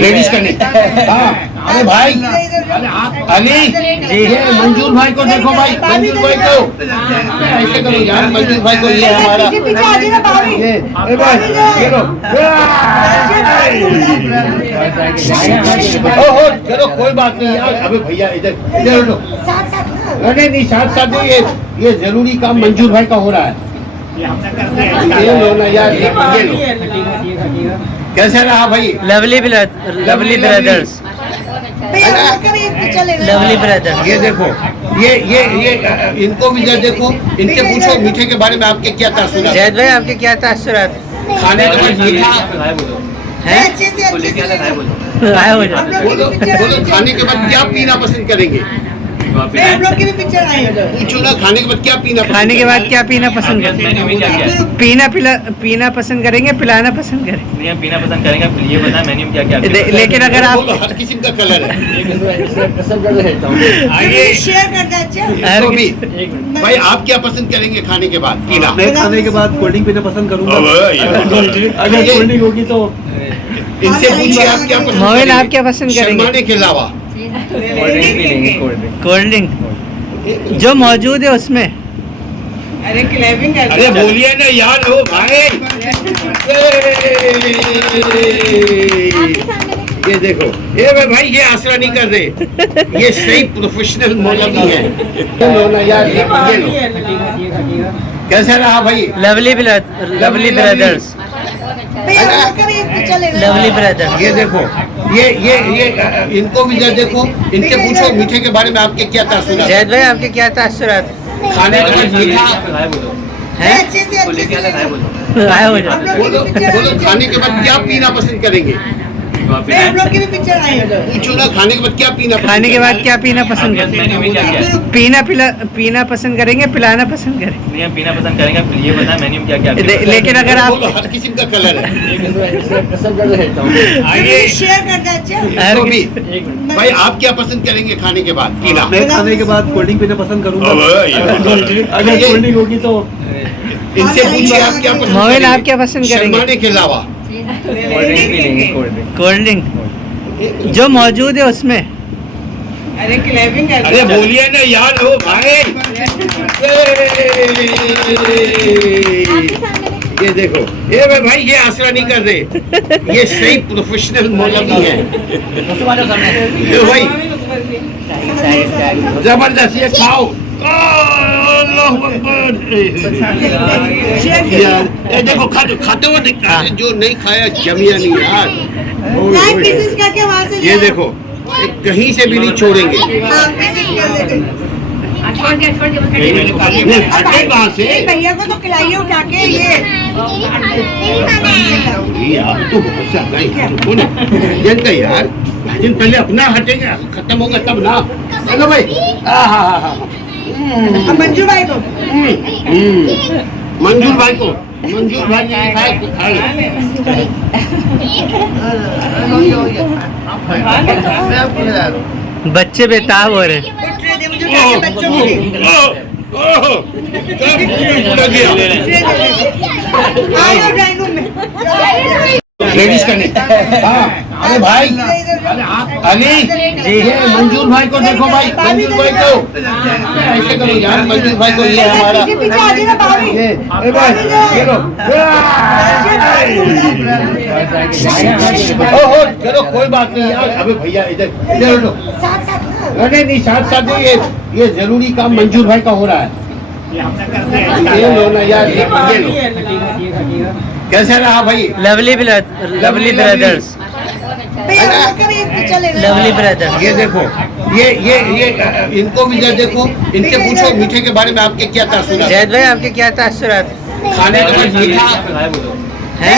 Ladies का नहीं। हाँ अरे भाई, अली जी, ये मंजूर भाई को देखो भाई, मंजूर भाई को ऐसे करो यार, मंजूर भाई को, ये हमारा ये अरे भाई ये लो, ओहो चलो कोई बात नहीं यार। अबे भैया इधर इधर लो, नहीं नहीं साथ साथ नहीं, ये जरूरी काम मंजूर भाई का हो रहा है। ये लो ना यार, ये लो। कैसा रहा भाई? Lovely brothers, lovely brothers. ये देखो, ये इनको भी जरा देखो, इनसे पूछो मीठे के बारे में आपके क्या तासुरात? जैद भाई आपके क्या तासुरात खाने के बाद मीठा है? बोलो खाने के बाद क्या पीना पसंद करेंगे? पूछो ना, खाने के बाद क्या पीना? खाने के बाद क्या पीना पसंद करेंगे? पीना पसंद करेंगे, पिलाना पसंद करेंगे? नहीं, हम पीना पसंद करेंगे। ये बताएं मेन्यू में क्या क्या है। लेकिन अगर आप बोलो, हर किस्म का कलर है। हर तो भी भाई आप क्या पसंद करेंगे खाने के बाद पीना? मैं खाने के बाद कोल्ड ड्रिंक पीना पसंद करूंगा। अगर कोल्ड ड्रिंक होगी तो इनसे पूछिए आप क्या पसंद मोहन, करेंगे? आप क्या पसंद करेंगे? शर्माने के अलावा कोल्ड ड्रिंक जो मौजूद है उसमें। अरे बोलिए ना यार, हो भाई। ये देखो, ये भाई ये आसरा नहीं कर रहे, ये सही प्रोफेशनल मौलवी है। ये लो ना यार, ये लो। कैसा रहा भाई? Lovely brothers, lovely brothers. ये देखो, ये इनको भी जरा देखो, इनसे पूछो मीठे के बारे में आपके क्या तासुरात? जैद भाई आपके क्या तासुरात खाने के बाद मीठा है? बोलो खाने के बाद क्या पीना पसंद करेंगे? पूछो ना, खाने के बाद क्या पीना? खाने के बाद क्या पीना पसंद मेन्यू में क्या क्या है। पीना पसंद करेंगे, पिलाना पसंद करेंगे? नहीं, हम पीना पसंद करेंगे। ये बताएं मेन्यू में क्या क्या है। लेकिन अगर आप बोलो, हर किस्म का कलर है। हर तो भी भाई आप क्या पसंद करेंगे खाने के बाद पीना? मैं खाने के बाद कोल्ड ड्रिंक पीना पसंद करूंगा। अगर कोल्ड ड्रिंक होगी तो इनसे पूछिए आप क्या पसंद मोहन, करेंगे? आप क्या पसंद करेंगे? शर्माने के अलावा कोल्ड ड्रिंक जो मौजूद है उसमें। अरे बोलिए ना यार, हो भाई। ये देखो, ये भाई ये आसरा नहीं कर रहे, ये सही प्रोफेशनल मौलवी है। ये भाई जबरदस्त, ये खाओ। अल्लाहु अकबर। यार ये देखो, खाते हुए दिखता है, जो नहीं खाया जमिया नहीं यार। ये देखो, ये कहीं से भी नहीं छोड़ेंगे। कहाँ से भैया को तो खिलाइए उठा के। ये यार तो बहुत ज्यादा ही जनता यार, दिन पहले अपना हटेगा, खत्म होगा तब ना। चलो भाई, मंजू भाई को मंजूर भाई ने खाया तो खा लो। बच्चे बेताब हो रहे हैं। बच्चों को ड्राइंग रूम में लेडीज का नहीं। हाँ अरे भाई, अली जी, ये मंजूर भाई को देखो भाई, मंजूर भाई को ऐसे करो यार, मंजूर भाई को, ये हमारा ये अरे भाई ये लो। ओहो चलो कोई बात नहीं यार। अबे भैया इधर इधर लो, नहीं नहीं साथ साथ नहीं, ये जरूरी काम मंजूर भाई का हो रहा है। ये लो ना यार, ये लो। कैसा रहा भाई? Lovely brothers, lovely brothers. ये देखो, ये इनको भी जरा देखो, इनसे पूछो मीठे के बारे में आपके क्या तासुरात? जैद भाई आपके क्या तासुरात खाने के बाद मीठा है?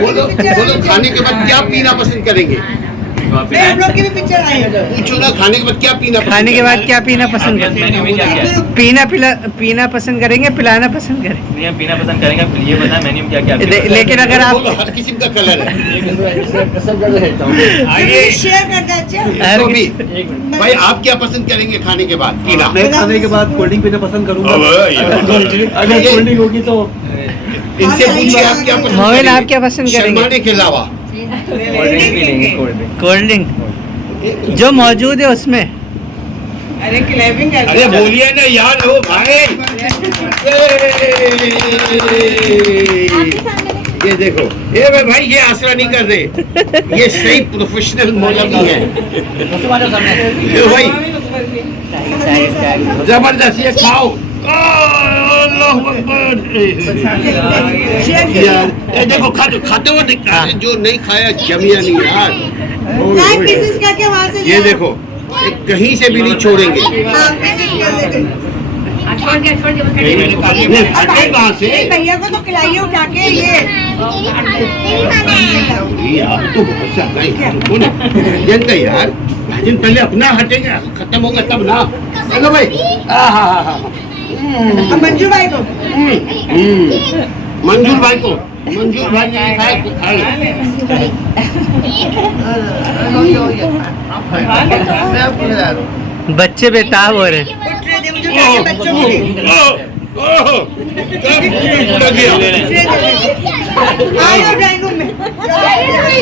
बोलो खाने के बाद क्या पीना पसंद करेंगे? पूछो ना, खाने के बाद क्या पीना? खाने के बाद क्या पीना पसंद करेंगे? मेन्यू में क्या क्या है। पीना पसंद करेंगे, पिलाना पसंद करेंगे? नहीं, हम पीना पसंद करेंगे। ये बताएं मेन्यू में क्या क्या है। लेकिन अगर आप बोलो, हर किस्म का कलर है। हर तो भी भाई आप क्या पसंद करेंगे खाने के बाद पीना? मैं खाने के बाद कोल्ड ड्रिंक पीना पसंद करूंगा। अगर कोल्ड ड्रिंक होगी तो इनसे पूछिए आप क्या पसंद मोहन, करेंगे? आप क्या पसंद करेंगे? शर्माने के अलावा कोल्ड ड्रिंक भी लेंगे कोल्ड ड्रिंक कोल्ड ड्रिंक जो मौजूद है उसमें। अरे क्लैपिंग कर अरे बोलिए ना यार हो भाई। ये देखो ये भाई ये आसरा नहीं कर रहे, ये सही प्रोफेशनल मौलवी है ये भाई। जबरदस्त ये खाओ। अल्लाह अकबर। यार ये देखो खाते हुए दिखता है, जो नहीं खाया जमिया नहीं यार। नाइट पीसेस करके वहाँ से ये देखो ये कहीं से भी नहीं छोड़ेंगे। हाँ, pieces कर लेते। नहीं, हटे कहाँ से? नहीं, भैया को तो खिलाइए उठा के ये यार तो बहुत ज्यादा ही रुको ना जनता यार, दिन पहले अपना हटेगा खत्म होगा तब ना। चलो भाई अब मंजू भाई को मंजूर भाई को, मंजूर भाई ने खाया तो खा लो। बच्चे बेताब हो रहे हैं। ट्रे दे मुझे उठा के बच्चों को दे। लग गया। ट्रे दे। आ जाओ ड्राइंग रूम में।